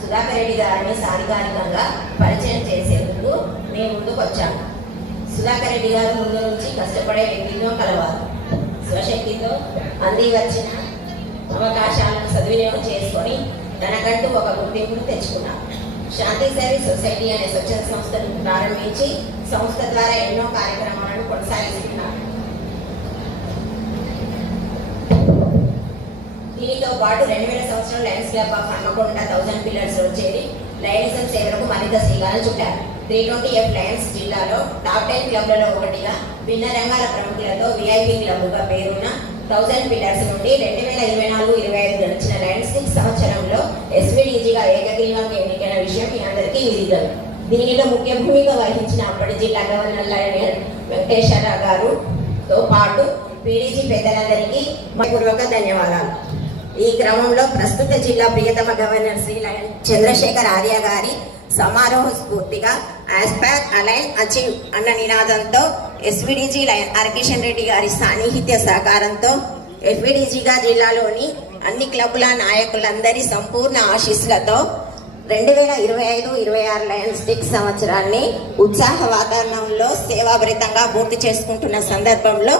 సుధాకర్ రెడ్డి గారిని సాధికారికంగా పరిచయం చేసేందుకు మేము ముందుకు వచ్చాము. సుధాకర్ రెడ్డి గారు ముందు నుంచి కష్టపడే వ్యక్తిత్వం కలవారు. స్వశక్తితో అంది వచ్చిన అవకాశాలను సద్వినియోగం చేసుకొని తనకంటూ ఒక గుర్తింపును తెచ్చుకున్నారు. శాంతి సర్వీస్ సొసైటీ అనే స్వచ్ఛంద సంస్థను ప్రారంభించి సంస్థ ద్వారా ఎన్నో కార్యక్రమాలను కొనసాగిస్తున్నారు. దీనితో పాటు 2000 సంవత్సరం Lions club of Hanamkonda 1000 pillars లో చేరి లయనిజం సేవలకు మరింత శ్రీకారం చుట్టారు. 320F లయన్స్ జిల్లాలో టాప్ 10 క్లబ్లలో ఒకటిగా భిన్న రంగాల ప్రముఖులతో విఐపి క్లబ్గా పేరున్న 1000 పిల్లర్స్ నుండి 2024-25 గడిచిన లయన్స్ 6 సంవత్సరంలో ఎస్విడిజిగా ఏకగ్రీవంగా ఎన్నికైన విషయం మీ అందరికీ విదితం. దీనిలో ముఖ్య భూమిక వహించిన అప్పటి జిల్లా గవర్నర్ లయన్ వెంకటేశ్వరరావు గారుతో పాటు పీడీజీ పెద్దలందరికీ పూర్వక ధన్యవాదాలు. ఈ క్రమంలో ప్రస్తుత జిల్లా ప్రియతమ గవర్నర్ శ్రీ లయన్ చంద్రశేఖర్ ఆర్య గారి సమారోహ స్ఫూర్తిగా ఆస్పాక్ అలైన్ అచీవ్ అన్న నినాదంతో ఎస్విడిజి లయన్ హరికిషన్ రెడ్డి గారి సాన్నిహిత్య సహకారంతో ఎస్విడిజిగా జిల్లాలోని అన్ని క్లబ్ల నాయకులందరి సంపూర్ణ ఆశీస్సులతో 2025-26 లయన్స్ 6 సంవత్సరాన్ని ఉత్సాహ వాతావరణంలో సేవాభరితంగా పూర్తి చేసుకుంటున్న సందర్భంలో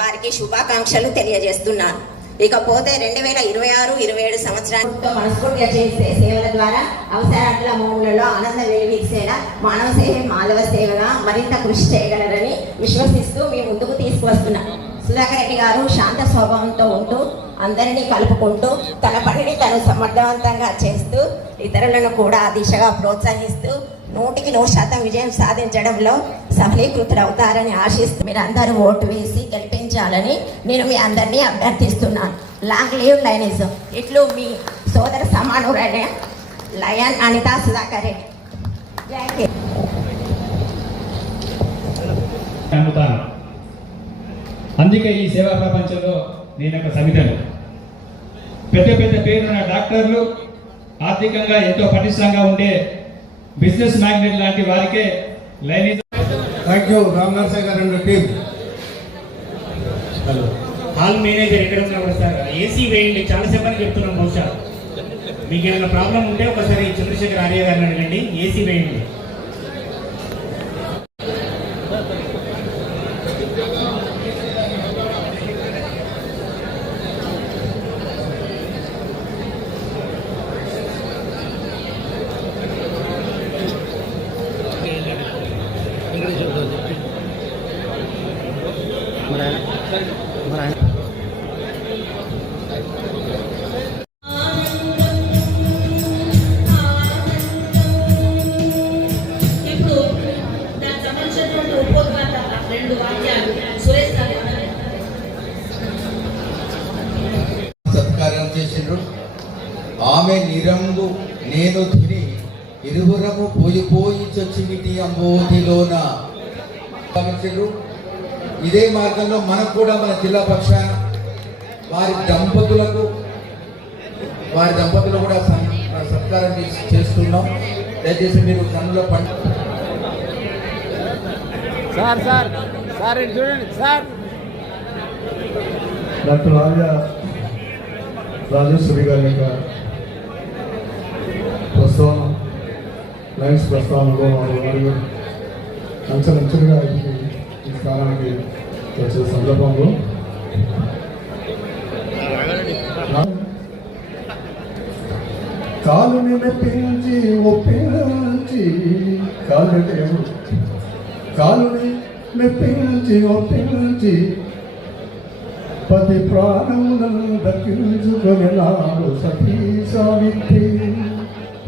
వారికి శుభాకాంక్షలు తెలియజేస్తున్నాను. ఇకపోతే 2026-27 సంవత్సరాలతో మనస్ఫూర్తిగా చేసే సేవల ద్వారా అవసరాల మూలలో ఆనంద వెలువీసేలా మానవ సేవ మాధవ సేవగా మరింత కృషి చేయగలరని విశ్వసిస్తూ మీ ముందుకు తీసుకువస్తున్నాను. సుధాకర్ రెడ్డి గారు శాంత స్వభావంతో ఉంటూ అందరినీ కలుపుకుంటూ తన పనిని తను సమర్థవంతంగా చేస్తూ ఇతరులను కూడా ఆ దిశగా ప్రోత్సహిస్తూ 100% విజయం సాధించడంలో సఫలీకృతులవుతారని ఆశిస్తూ మీరు అందరూ ఓటు వేసి గెలిపించాలని నేను మీ అందరినీ అభ్యర్థిస్తున్నాను. Long leave లయనిజం. ఇట్లు మీ సోదర సమానురైన లయన్ అనిత సుధాకర్ రెడ్డి. అందుకే ఈ సేవా ప్రపంచంలో నేను ఒక సమితను. పెద్ద పెద్ద పేరున్న డాక్టర్లు, ఆర్థికంగా ఎంతో పటిష్టంగా ఉండే బిజినెస్ మ్యాగ్నెట్ లాంటి వారికే లైనిజం. థ్యాంక్ యూ రామ్నర్సే గారు అండ్ టీమ్. హాల్ మేనేజర్ ఎక్కడ ఉన్నా కూడా సార్ ఏసీ వేయండి, చాలాసేపు అని చెప్తున్నాం. బహుశా మీకు ఏమైనా ప్రాబ్లం ఉంటే ఒకసారి చంద్రశేఖర్ ఆర్య గారిని అడగండి, ఏసీ వేయండి. సత్కారం చేసిండ్రు. ఆమె నిరంబు నేను తిని ఇరువురము పోయి చొచ్చిమిటి అంబోధిలోన భావించిండ్రు. ఇదే మార్గంలో మనకు కూడా మన జిల్లా పక్షాన వారి దంపతులు కూడా సత్కారం చేస్తున్నాం. దయచేసి మీరు కన్నులో సార్ చూడండి సార్. డాక్టర్ రాజేశ్వరి గారి యొక్క ప్రస్తావన, లయన్స్ ప్రస్తావనలో వారు అంచెలంచెలుగా ఈ స్థానానికి వచ్చే సందర్భంలో కాలుని మెప్పించి ఒప్పించి కాలుని మెప్పించి ఒప్పించి పతి ప్రాణములను దక్కించుకొని నాడు సతీ సావిత్రి